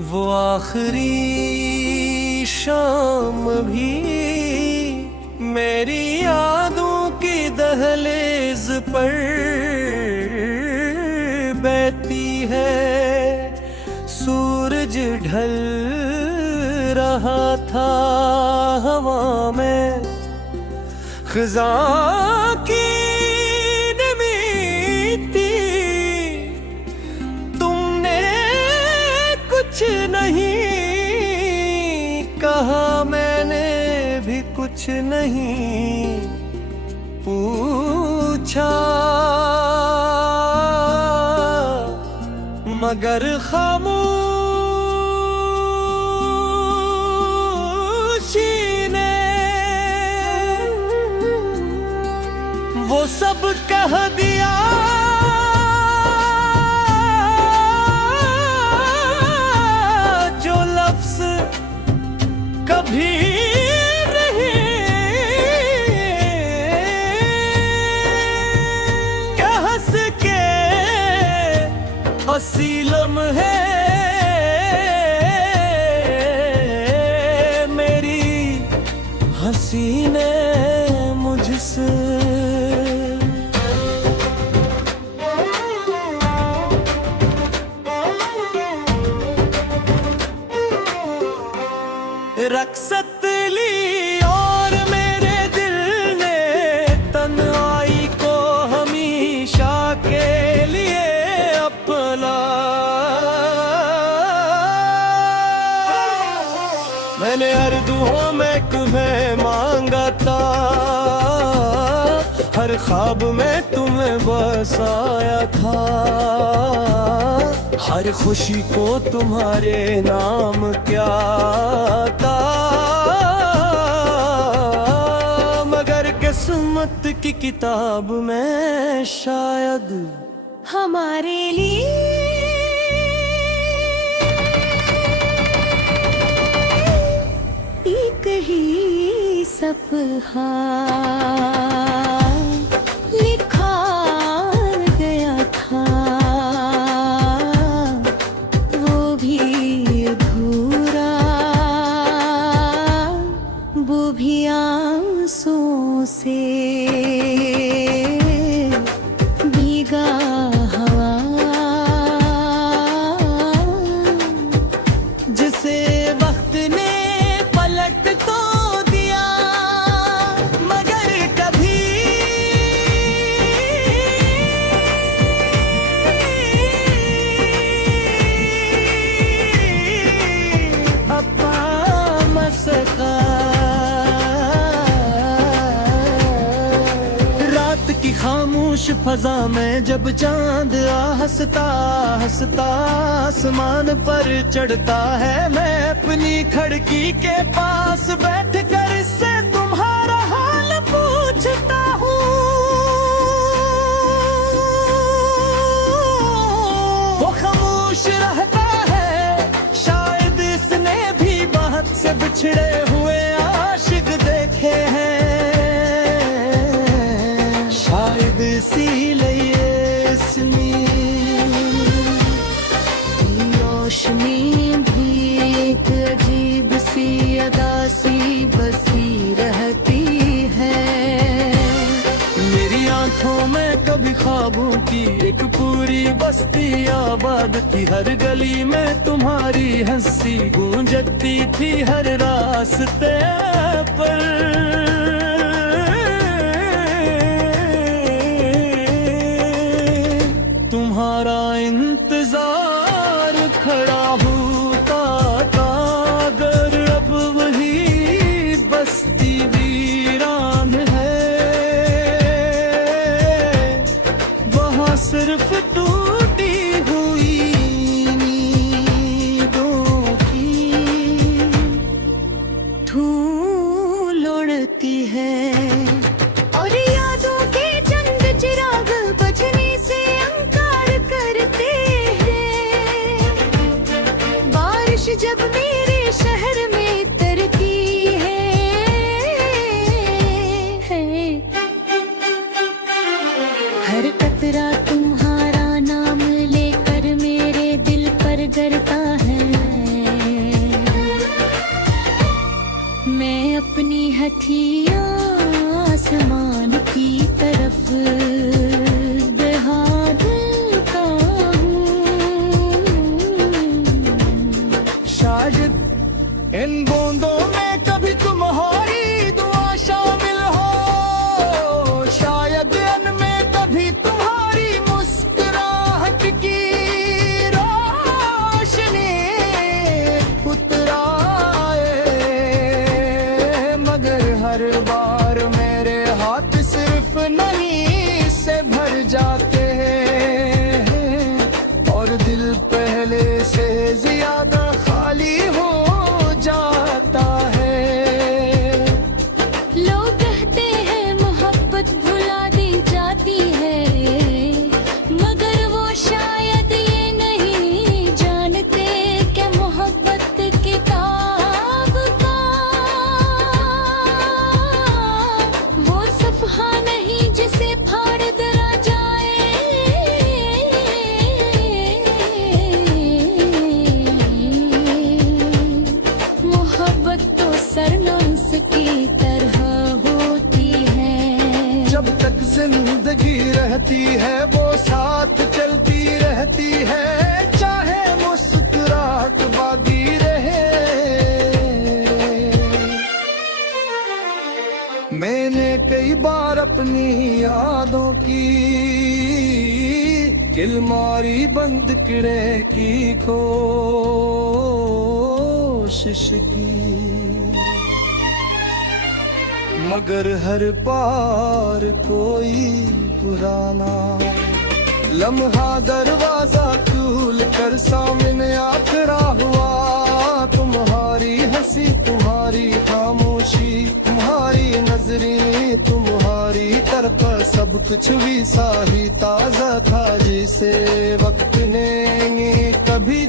वो आखिरी शाम भी मेरी यादों की दहलीज पर बहती है। सूरज ढल रहा था हवा में, खिज़ां की नमी थी। तुमने कुछ नहीं कहा, मैंने भी कुछ नहीं पूछा, मगर खामोशी ने वो सब कह दिया जो लफ्ज़ कभी नहीं। क्या हंस के हंसी लम्हे मेरी हंसी ने मुझसे। रक़्सत ली और मेरे दिल ने तन्हाई को हमेशा के लिए अपना। मैंने हर दुआ में तुम्हें मांगा था, हर ख्वाब में तुम्हें बसाया था, हर खुशी को तुम्हारे नाम क्या था। मगर किस्मत की किताब में शायद हमारे लिए एक ही सफ़हा लिखा गया था, वो भी अधूरा, वो भी आंसुओं से भीगा हवा, जिसे वक्त ने पलट तो दिया, मगर कभी अपा मसका। रात की खामोश फजा में जब चांद हंसता हंसता आसमान पर चढ़ता है, मैं अपनी खिड़की के पास बैठकर इससे तुम्हारा हाल पूछता हूँ। वो खामोश रहता है, शायद इसने भी बहुत से बिछड़े हुए आशिक देखे हैं, शायद इसीलिए इसमें रोशनी भी एक अजीब सी अदा सी बसी रहती है। मेरी आंखों में कभी ख्वाबों की एक पूरी बस्ती आबाद थी, हर गली में तुम्हारी हंसी गूंजती थी हर रास्ते पर। तुम्हारा इंतजार खड़ा होता था, अगर अब वही बस्ती वीरान है, वहाँ सिर्फ टूटी हुई नींदों की धूल उड़ती है और यादों के चंद चिराग बुझने से अंकार करते हैं। बारिश जब मेरे शहर में तरती है, हर कतरा तुम्हारा नाम लेकर मेरे दिल पर गिरता है। थी आसमान की तरफ बेहाद का हूँ। शायद इन बूंदों में कभी तुम्हारी दुआ शामिल हो, शायद इनमें कभी तुम्हारी मुस्कुराहट की रोशनी उतर आए, मगर हर बार मेरे हाथ सिर्फ नहीं से भर जाते हैं और दिल पहले से ज्यादा खाली हो जाता है। लोग कहते हैं मोहब्बत भुला दी जाती है, मगर वो शायद ये नहीं जानते कि मोहब्बत किताब का वो सफ़हा नहीं जिसे फाड़ दरा जाए। मोहब्बत तो सरनास की तरह होती है, जब तक जिंदगी रहती है वो साथ चलती रहती है, चाहे मुस्कुराहट बाकी रहे। मैंने कई बार अपनी यादों की किलमारी बंद करे की कोशिश की, मगर हर पार कोई पुराना लम्हा दरवाजा खोल कर सामने आ खड़ा हुआ। तुम्हारी हंसी, तुम्हारी खामोशी, तुम्हारी नजरें, तुम्हारी तरफ सब कुछ भी सा ही ताजा था, जिसे वक्त ने कभी